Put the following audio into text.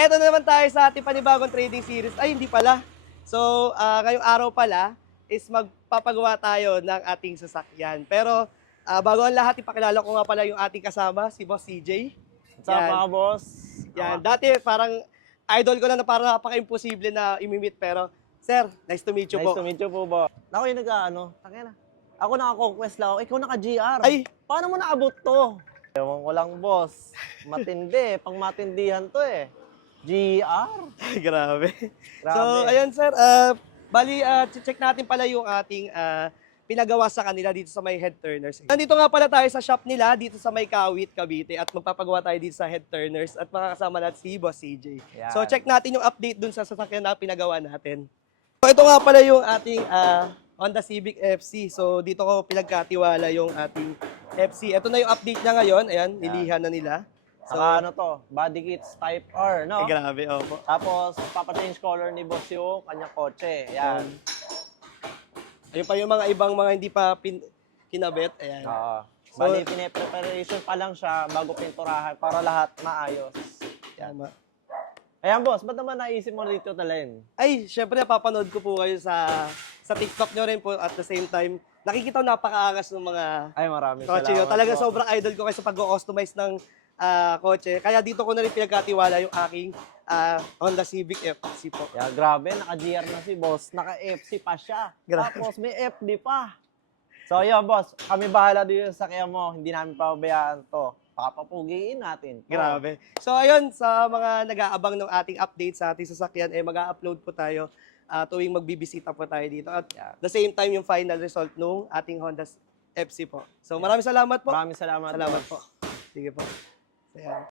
eto na naman tayo sa ating panibagong trading series. Ay, hindi pala. So, ngayong araw pala is magpapagawa tayo ng ating sasakyan. Pero, bago ang lahat, ipakilala ko nga pala yung ating kasama, si Boss CJ. What's up mga boss? Yan. Dati, parang idol ko na parang napaka-imposible na imimit. Pero, sir, nice to meet you po. Nice to meet you po ba? Ako yung tangina. Ako naka-conquest lang ako, ikaw naka-GR. Ay! Paano mo naabot to? Ewan ko lang boss. Matindi, pang matindihan to eh. GR? Grabe. Grabe. So, ayun sir, bali, check natin pala yung ating pinagawa sa kanila dito sa may head turners. Nandito nga pala tayo sa shop nila, dito sa may Kawit, Cavite, at magpapagawa tayo dito sa head turners at makakasama natin si Boss CJ. Yan. So, check natin yung update dun sa sasakyan na pinagawa natin. So, ito nga pala yung ating Honda Civic FC. So, dito ko pinagkatiwala yung ating FC. Ito na yung update niya ngayon. Ayan, nilihan na nila. So, Saka ano to, body kits type R, no? grabe, opo. Tapos, papachange color ni boss yung kanyang kotse. Yan. Ayun pa yung mga ibang mga hindi pa kinabit. Ayan. Oo. So, Bali, pine-preparation pa lang siya bago pinturahan para lahat maayos. Tama. Ayan boss, ba't naman naisip mo rito talin? Ay, syempre napapanood ko po kayo sa TikTok nyo rin po at the same time. Nakikita ko napakaangas ng mga Ay, maraming kotse nyo. salamat Talaga po. sobrang idol ko kayo sa pag-customize ng kotse. Kaya dito ko na rin pinagkatiwala yung aking Honda Civic FC po. Yeah, grabe, naka-GR na si boss. Naka-FC pa siya. Grabe. Tapos may FD pa. So yun boss, kami bahala dito sa sakyan mo. Hindi namin pababayaan to. Papapugiin natin. To. Grabe. So ayun, sa mga nag-aabang ng ating update sa ating sasakyan, mag-upload po tayo tuwing magbibisita po tayo dito. At the same time, yung final result nung ating Honda FC po. So maraming salamat po. Maraming salamat. Salamat boss. po. Sige po. Ayan.